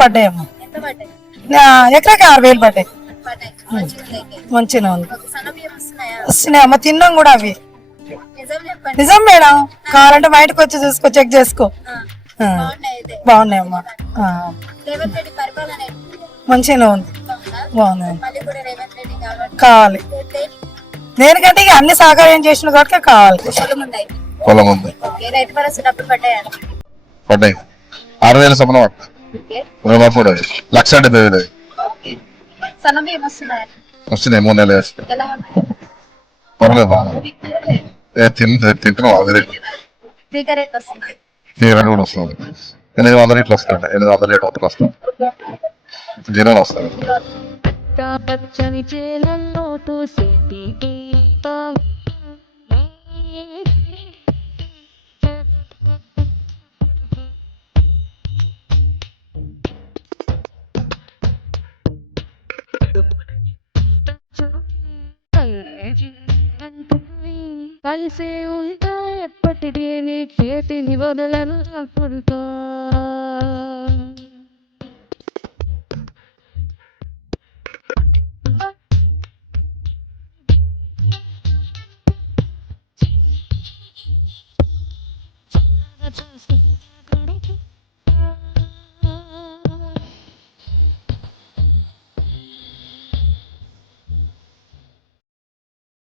పడ్డాయమ్మా. పడ్డాయి? ఎకరాకి ఆరు వేలు పడ్డాయి. మంచిగా ఉంది అయితే. మంచిగా ఉంది. ఒక సన్న బియ్యం వస్తున్నాయా? వస్తున్నాయి అమ్మ తిన్నాం కూడా అవి. నిజం చెప్పండి. నిజం మేడం. కావాలంటే బయటకు వచ్చి చూసుకో చెక్ చేసుకో. బాగున్నాయమ్మా? మంచిగానే ఉంది? బాగున్నాయి. కావాలి. కావాలి. దేని- దేనికంటే ఇక అన్ని సహకారం చేసిన కాబట్టి కావాలి. పొలం ఉంది? పడ్డాయి. ఆరు వేల పడ్డా ఓకే. రుణమాఫీ లక్ష డెబ్బై వేలు వస్తున్నాయా మూడు నెలలు పర్లేదు బాగా తింటున్నాం అది వస్తుంది తీరాన్ని కూడా వస్తుంది ఎనిమిది వందలు ఇట్లా వస్తాయి ఎనిమిది వందలు పచ్చని చేలల్లో కలిసే ఉంటా ఎప్పటికీ నీ చేతిని వదలను అప్పుడుతో